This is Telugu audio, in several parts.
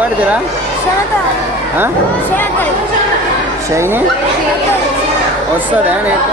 పాడుతురా షైని వస్తుందా నేను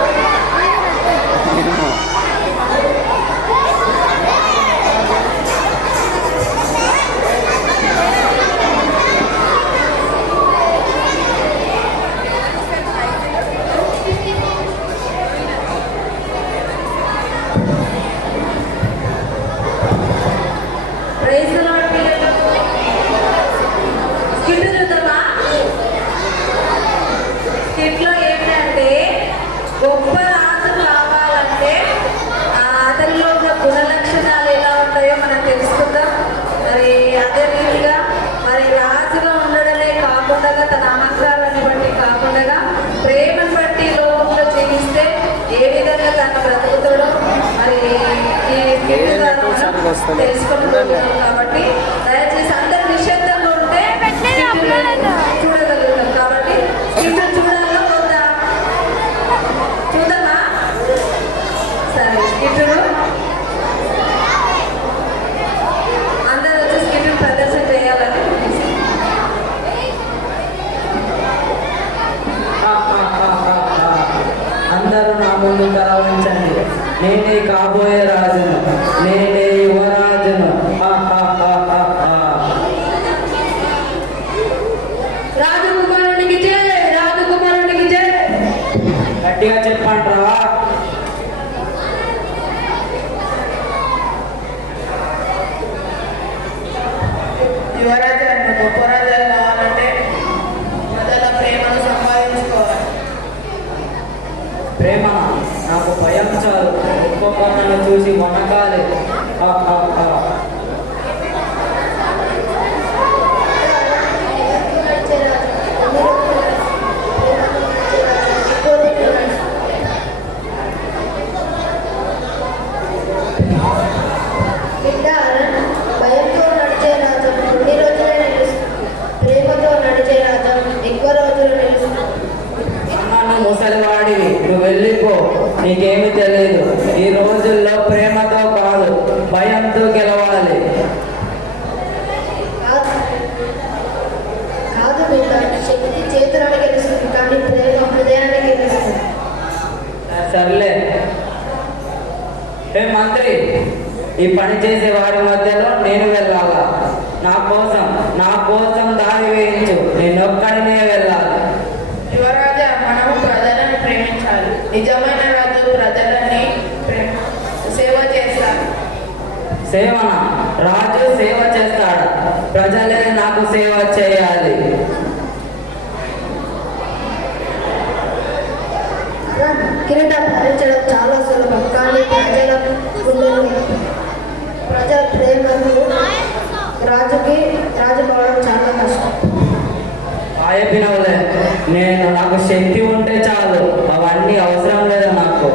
గొప్ప రాజు కావాలంటే అతనిలో ఉన్న గుణలక్షణాలు ఎలా ఉంటాయో మనం తెలుసుకుందాం. మరి అదే రీతిగా మరి రాజుగా ఉండడమే కాకుండా తన అహంకారాన్ని బట్టి కాకుండా ప్రేమను బట్టి లోకంలో జీవిస్తే ఏ విధంగా తను బ్రతుకుతాడో మరి ఈ తెలుసుకుంటున్నాం. కాబట్టి దయచేసి అందరు నిశ్శబ్దంగా ఉంటే చూడగలుగుతాం. కాబట్టి చూడాలో వద్దా చూద్దామా? సరే, స్కిట్టులు అందరూ వచ్చి స్కిట్టులు ప్రదర్శన చేయాలని అందరూ నా ముందు కరవించండి. నేనే కాబోయే రాజును, నేనే యువరాజును. రాజకుమారునికి జై, రాజకుమారునికి జై. గట్టిగా చెప్పంటారా? యువరాజు అంటే గొప్ప రాజాలు కావాలంటే ప్రజల ప్రేమను సంపాదించుకోవాలి. ప్రేమ నాకు భయం చాలు, ఒక్కొక్కరిని చూసి వనకాలి. భయంతో నడిచే రాజ్యం కొన్ని రోజులే నిలుస్తుంది, ప్రేమతో నడిచే రాజ్యం ఎక్కువ రోజులు నిలుస్తుంది. నన్ను ముసలివాడివి, నువ్వు వెళ్ళిపో, నీకేమి తెలియదు. ఈ రోజుల్లో ప్రేమతో కాదు, భయంతో గెలవాలి. కాదు బిడ్డ, శక్తి చేతులను గెలుస్తుంది కానీ ప్రేమ హృదయాన్ని గెలుస్తుంది. సర్లే. ఏ మంత్రి, ఈ పని చేసే వారి మధ్యలో నేను వెళ్ళాలా? నా కోసం దారి వేయించు, నేను ఒక్కడినే వెళ్ళాలి. యువరాజా, మనము ప్రజలను ప్రేమించాలి. నిజమైన రాజు ప్రజలని సేవ చేస్తారు. సేవన? రాజు సేవ చేస్తాడు, ప్రజలే నాకు సేవ చేయాలి. కిరీటం ధరించడం చాలా సులభం కానీ ప్రజల ప్రేమకు రాజు కావడం చాలా కష్టం. ఆయపినవులే, నాకు శక్తి ఉంటే చాలు, అవన్నీ అవసరం లేదు నాకు.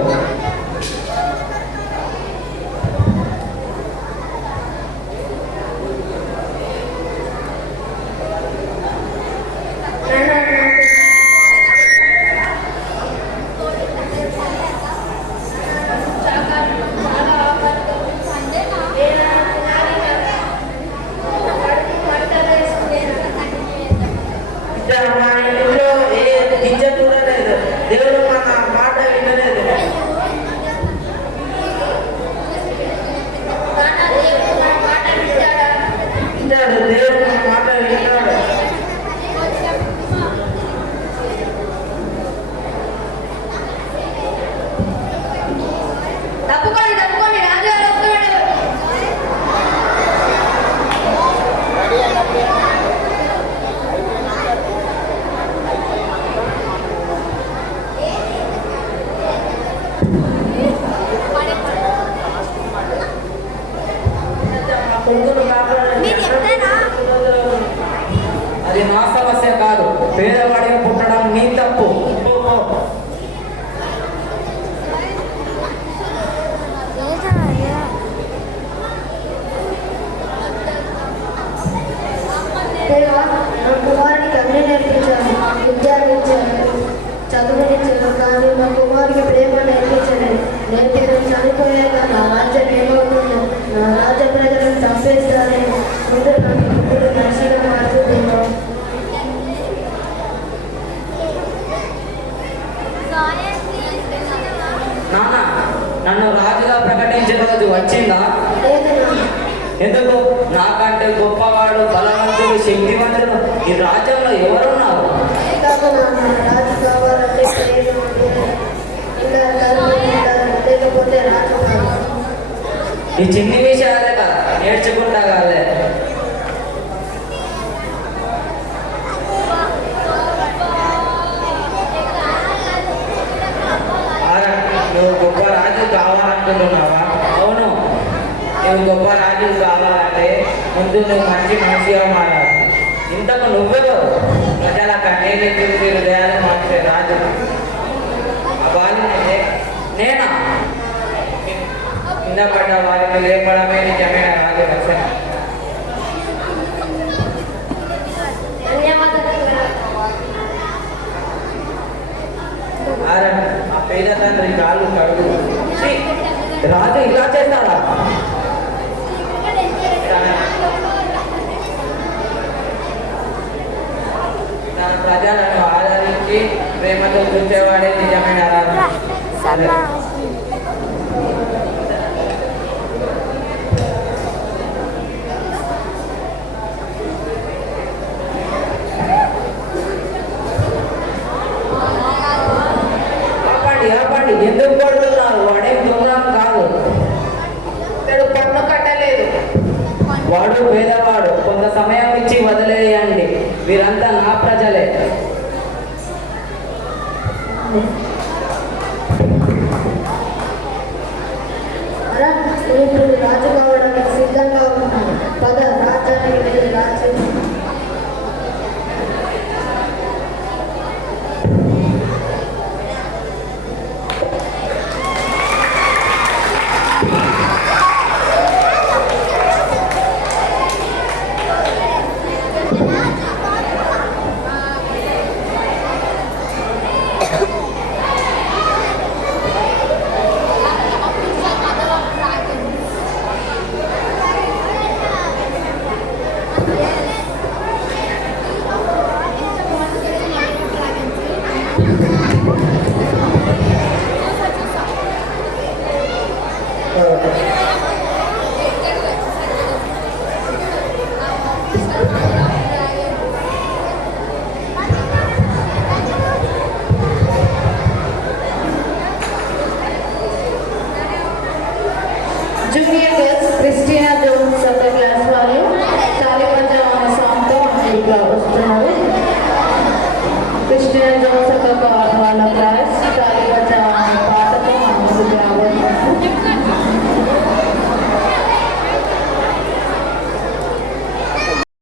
మా ఇంట్లో ఏ గింజ కూడా లేదు. దేవుడు మన మాట వినలేదు. దేవుడు మన మాట విన్నాడు. తప్పుకోండి తప్పుకోండి, రాజుగారు వస్తున్నాడు. అది నా సమస్య కాదు, పేదవాడిగా పుట్టడం నీ తప్పు. నా కుమారునికి అన్ని నేర్పించాను, విద్యార్థించాను, చదువునిచ్చాను కానీ మా కుమారునికి ప్రేమ నేర్పించలేదు. నేను చనిపోయాక నా రాజ్యం ఏమవుతుందో, నా రాజ్య ప్రజలను చంపేస్తానని ముందు నరసింహ వచ్చిందా? లేదు నాన్న. ఎందుకు? నాకంటే గొప్పవాడు, బలవంతుడు, శక్తివంతుడు ఈ రాజ్యంలో ఎవరున్నారు? కాదు నాన్న, రాజు కావాలంటే ప్రేమ ఉండాలి. లేకపోతే రాజు కాదు. ఈ చిన్ని విషయాలే కదా నేర్చుకుంటా కాదే. నువ్వు గొప్ప రాజు కావాలంటున్నావా? అవును. నువ్వు గొప్ప రాజు కావాలంటే ముందు నువ్వు మంచి మనిషిగా మారాలి. ఇంతకు నువ్వెవరు? ప్రజల కన్నీళ్ళు చూసి హృదయాలు మార్చే రాజు. వారిని నేనా? కింద పడ్డ వారిని లేపడమే నిజమైన రాజు లక్షణ. ఆ పేద తండ్రి కాళ్ళు కడుగు. రాజు ఇలా చేస్తారా? తన ప్రజలను ఆదరించి ప్రేమతో చూసేవాడే నిజమైన రాజు. ఆపండి, ఎందుకు కొడుతున్నారు? వాడేం దూరం కాదు. ఇతడు పన్ను కట్టలేదు. వాడు పేదవాడు. కొంత సమయం ఇచ్చి వదిలేయండి. వీరంతా నా ప్రజలే. అరా, నేను ఇప్పుడు రాజు కావడానికి సిద్ధంగా ఉన్నాను. పద, రాజ్యానికి వెళ్ళి రాజు. Junior girls Christina Jones second class వాళ్ళు తాలిబంజం అనే సాంగ్తో మనకి ఇట్లా వస్తున్నారు. Christina Jones